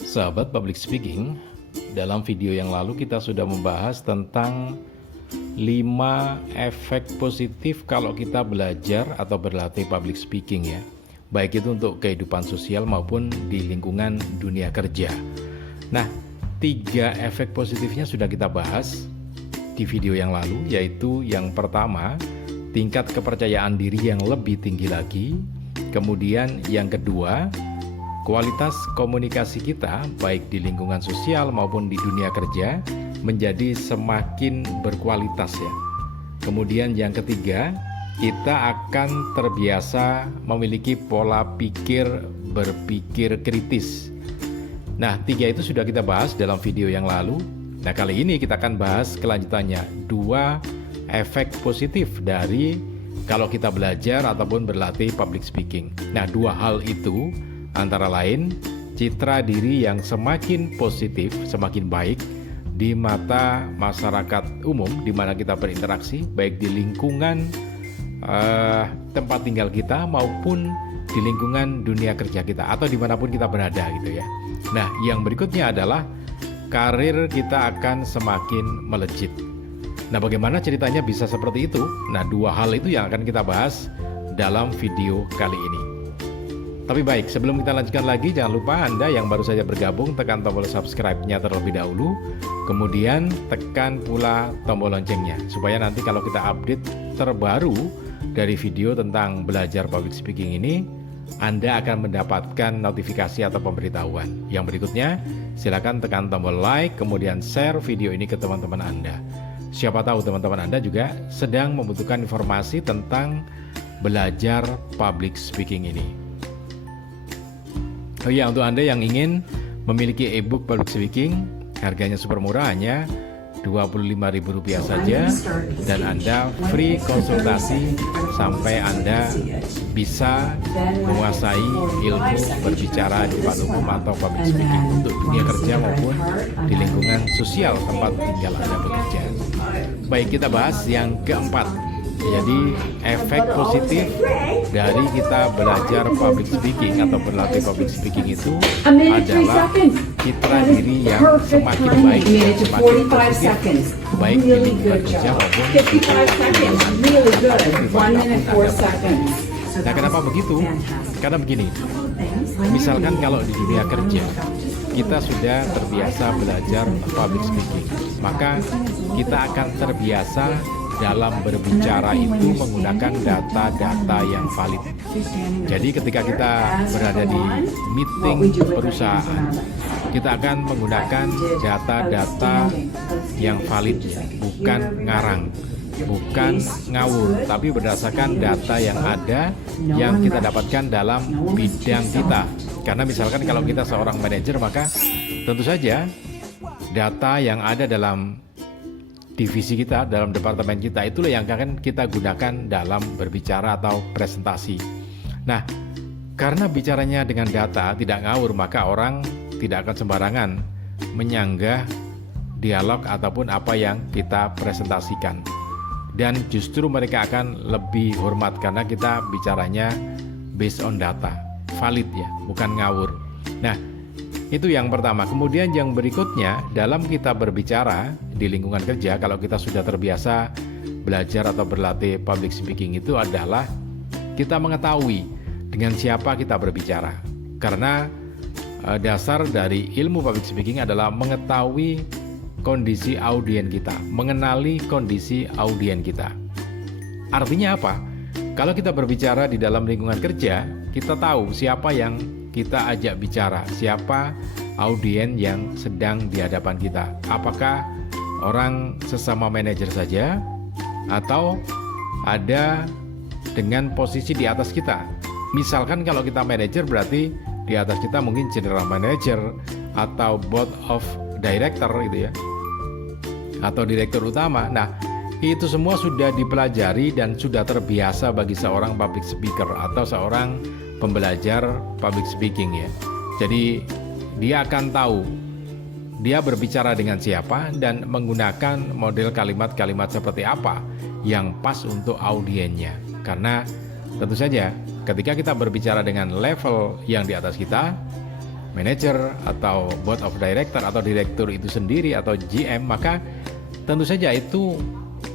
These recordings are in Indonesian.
Sahabat public speaking, dalam video yang lalu kita sudah membahas tentang 5 efek positif kalau kita belajar atau berlatih public speaking ya. Baik itu untuk kehidupan sosial maupun di lingkungan dunia kerja. Nah, 3 efek positifnya sudah kita bahas di video yang lalu, yaitu yang pertama, tingkat kepercayaan diri yang lebih tinggi lagi. Kemudian yang kedua, kualitas komunikasi kita baik di lingkungan sosial maupun di dunia kerja menjadi semakin berkualitas ya. Kemudian yang ketiga, kita akan terbiasa memiliki pola pikir berpikir kritis. Nah, 3 itu sudah kita bahas dalam video yang lalu. Nah, kali ini kita akan bahas kelanjutannya, 2 efek positif dari kalau kita belajar ataupun berlatih public speaking. Nah, 2 hal itu antara lain citra diri yang semakin positif, semakin baik di mata masyarakat umum di mana kita berinteraksi, baik di lingkungan tempat tinggal kita maupun di lingkungan dunia kerja kita atau dimanapun kita berada gitu ya. Nah, yang berikutnya adalah karir kita akan semakin melejit. Nah, bagaimana ceritanya bisa seperti itu? Nah, 2 hal itu yang akan kita bahas dalam video kali ini. Tapi baik, sebelum kita lanjutkan lagi, jangan lupa Anda yang baru saja bergabung, tekan tombol subscribe-nya terlebih dahulu. Kemudian tekan pula tombol loncengnya, supaya nanti kalau kita update terbaru dari video tentang belajar public speaking ini, Anda akan mendapatkan notifikasi atau pemberitahuan. Yang berikutnya, silakan tekan tombol like, kemudian share video ini ke teman-teman Anda. Siapa tahu teman-teman Anda juga sedang membutuhkan informasi tentang belajar public speaking ini. Oh iya, untuk Anda yang ingin memiliki e-book public speaking, harganya super murah, hanya Rp25.000 saja, dan Anda free konsultasi sampai Anda bisa menguasai ilmu berbicara di depan umum atau public speaking untuk dunia kerja maupun di lingkungan sosial tempat tinggal Anda bekerja. Baik, kita bahas yang keempat. Jadi efek positif dari kita belajar public speaking atau berlatih public speaking itu adalah citra diri yang semakin baik, semakin positif, baik di lingkungan kerja maupun di lingkungan. Nah, kenapa begitu? Karena begini, misalkan kalau di dunia kerja kita sudah terbiasa belajar public speaking, maka kita akan terbiasa dalam berbicara itu menggunakan data-data yang valid. Jadi ketika kita berada di meeting perusahaan, kita akan menggunakan data-data yang valid, bukan ngarang, bukan ngawur, tapi berdasarkan data yang ada yang kita dapatkan dalam bidang kita. Karena misalkan kalau kita seorang manajer, maka tentu saja data yang ada dalam divisi kita, dalam departemen kita, itulah yang akan kita gunakan dalam berbicara atau presentasi. Nah, karena bicaranya dengan data, tidak ngawur, maka orang tidak akan sembarangan menyanggah dialog ataupun apa yang kita presentasikan. Dan justru mereka akan lebih hormat karena kita bicaranya based on data, valid ya, bukan ngawur. Nah, itu yang pertama. Kemudian yang berikutnya, dalam kita berbicara di lingkungan kerja, kalau kita sudah terbiasa belajar atau berlatih public speaking, itu adalah kita mengetahui dengan siapa kita berbicara. Karena dasar dari ilmu public speaking adalah mengetahui kondisi audien kita, mengenali kondisi audien kita. Artinya apa? Kalau kita berbicara di dalam lingkungan kerja, kita tahu siapa yang kita ajak bicara, siapa audien yang sedang di hadapan kita. Apakah orang sesama manajer saja atau ada dengan posisi di atas kita. Misalkan kalau kita manajer, berarti di atas kita mungkin general manager atau board of director gitu ya, atau direktur utama. Nah, itu semua sudah dipelajari dan sudah terbiasa bagi seorang public speaker atau seorang pembelajar public speaking ya. Jadi dia akan tahu dia berbicara dengan siapa dan menggunakan model kalimat-kalimat seperti apa yang pas untuk audiennya. Karena tentu saja ketika kita berbicara dengan level yang di atas kita, manajer atau board of director atau direktur itu sendiri atau GM, maka tentu saja itu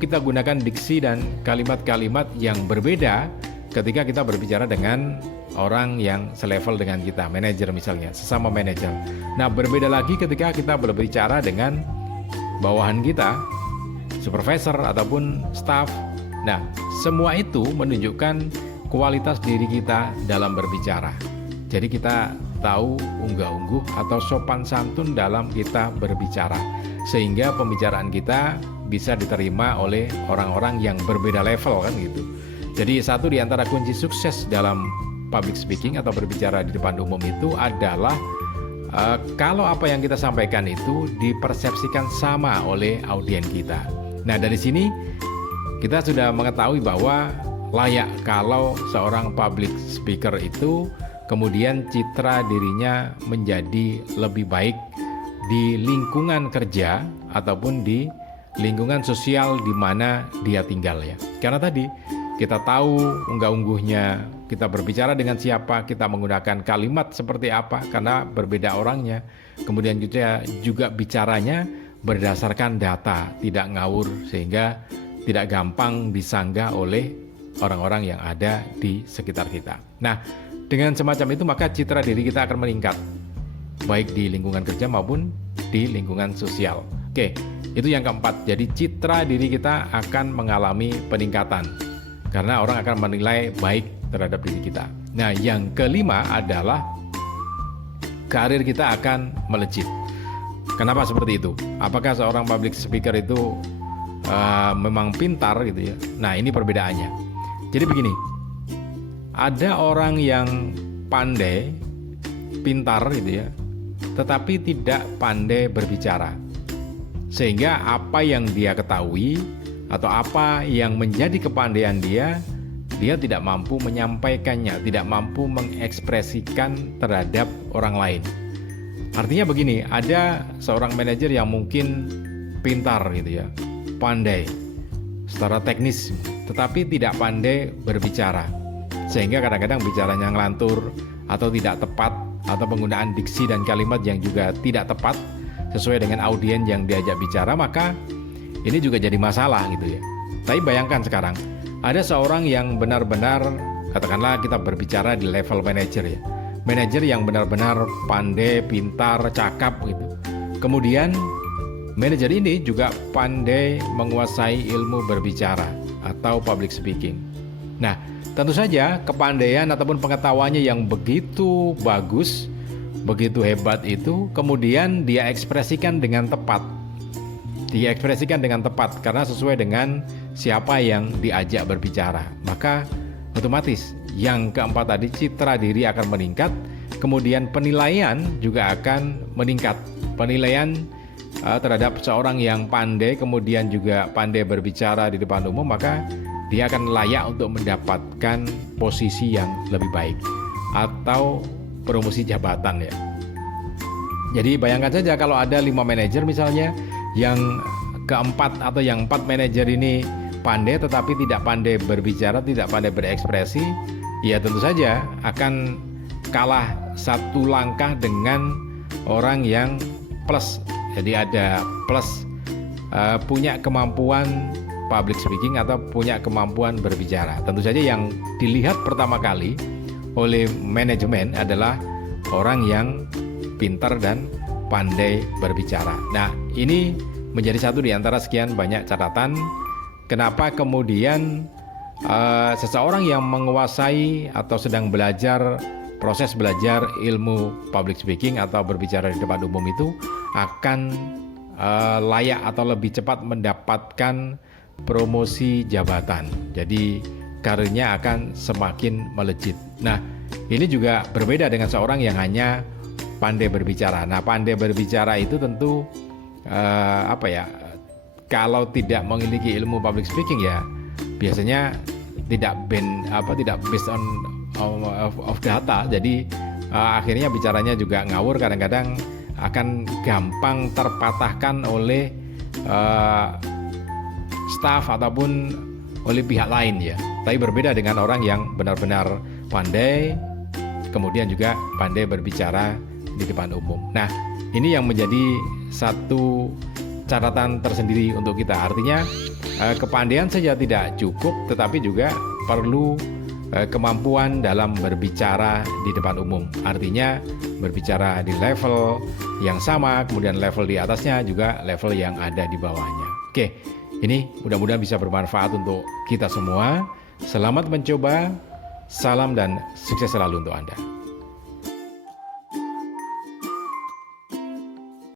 kita gunakan diksi dan kalimat-kalimat yang berbeda ketika kita berbicara dengan orang yang selevel dengan kita, manajer misalnya, sesama manajer. Nah, berbeda lagi ketika kita berbicara dengan bawahan kita, supervisor ataupun staff. Nah, semua itu menunjukkan kualitas diri kita dalam berbicara. Jadi kita tahu unggah-ungguh atau sopan santun dalam kita berbicara, sehingga pembicaraan kita bisa diterima oleh orang-orang yang berbeda level kan gitu. Jadi satu di antara kunci sukses dalam public speaking atau berbicara di depan umum itu adalah kalau apa yang kita sampaikan itu dipersepsikan sama oleh audiens kita. Nah, dari sini kita sudah mengetahui bahwa layak kalau seorang public speaker itu kemudian citra dirinya menjadi lebih baik di lingkungan kerja ataupun di lingkungan sosial di mana dia tinggal ya. Karena tadi kita tahu unggah-ungguhnya, kita berbicara dengan siapa, kita menggunakan kalimat seperti apa karena berbeda orangnya. Kemudian juga bicaranya berdasarkan data, tidak ngawur sehingga tidak gampang disanggah oleh orang-orang yang ada di sekitar kita. Nah, dengan semacam itu maka citra diri kita akan meningkat, baik di lingkungan kerja maupun di lingkungan sosial. Oke, itu yang keempat. Jadi citra diri kita akan mengalami peningkatan karena orang akan menilai baik terhadap diri kita. Nah, yang kelima adalah karir kita akan melejit. Kenapa seperti itu? Apakah seorang public speaker itu memang pintar gitu ya? Nah, ini perbedaannya. Jadi begini, ada orang yang pandai, pintar gitu ya, tetapi tidak pandai berbicara. Sehingga apa yang dia ketahui atau apa yang menjadi kepandaian dia tidak mampu menyampaikannya, tidak mampu mengekspresikan terhadap orang lain. Artinya begini, ada seorang manajer yang mungkin pintar gitu ya, pandai secara teknis, tetapi tidak pandai berbicara. Sehingga kadang-kadang bicaranya ngelantur atau tidak tepat, atau penggunaan diksi dan kalimat yang juga tidak tepat sesuai dengan audiens yang diajak bicara, maka ini juga jadi masalah gitu ya. Tapi bayangkan sekarang, ada seorang yang benar-benar, katakanlah kita berbicara di level manajer ya, manajer yang benar-benar pandai, pintar, cakap gitu. Kemudian manajer ini juga pandai menguasai ilmu berbicara atau public speaking. Nah, tentu saja kepandaian ataupun pengetahuannya yang begitu bagus, begitu hebat itu kemudian dia ekspresikan dengan tepat. Dia ekspresikan dengan tepat karena sesuai dengan siapa yang diajak berbicara. Maka otomatis yang keempat tadi, citra diri akan meningkat, kemudian penilaian juga akan meningkat. Penilaian terhadap seorang yang pandai kemudian juga pandai berbicara di depan umum, maka dia akan layak untuk mendapatkan posisi yang lebih baik atau promosi jabatan ya. Jadi bayangkan saja kalau ada 5 manajer misalnya, yang keempat atau yang 4 manajer ini pandai tetapi tidak pandai berbicara, tidak pandai berekspresi, ya tentu saja akan kalah satu langkah dengan orang yang plus. Jadi ada plus punya kemampuan public speaking atau punya kemampuan berbicara. Tentu saja yang dilihat pertama kali oleh manajemen adalah orang yang pintar dan pandai berbicara. Nah, ini menjadi satu di antara sekian banyak catatan kenapa kemudian seseorang yang menguasai atau sedang belajar, proses belajar ilmu public speaking atau berbicara di depan umum itu akan layak atau lebih cepat mendapatkan promosi jabatan. Jadi karirnya akan semakin melejit. Nah, ini juga berbeda dengan seorang yang hanya pandai berbicara. Nah, pandai berbicara itu tentu kalau tidak memiliki ilmu public speaking ya biasanya tidak based on of data. Jadi akhirnya bicaranya juga ngawur, kadang-kadang akan gampang terpatahkan oleh staff ataupun oleh pihak lain ya. Tapi berbeda dengan orang yang benar-benar pandai kemudian juga pandai berbicara di depan umum. Nah, ini yang menjadi satu catatan tersendiri untuk kita. Artinya kepandaian saja tidak cukup, tetapi juga perlu kemampuan dalam berbicara di depan umum. Artinya berbicara di level yang sama, kemudian level di atasnya juga level yang ada di bawahnya. Oke, ini mudah-mudahan bisa bermanfaat untuk kita semua. Selamat mencoba, salam dan sukses selalu untuk Anda.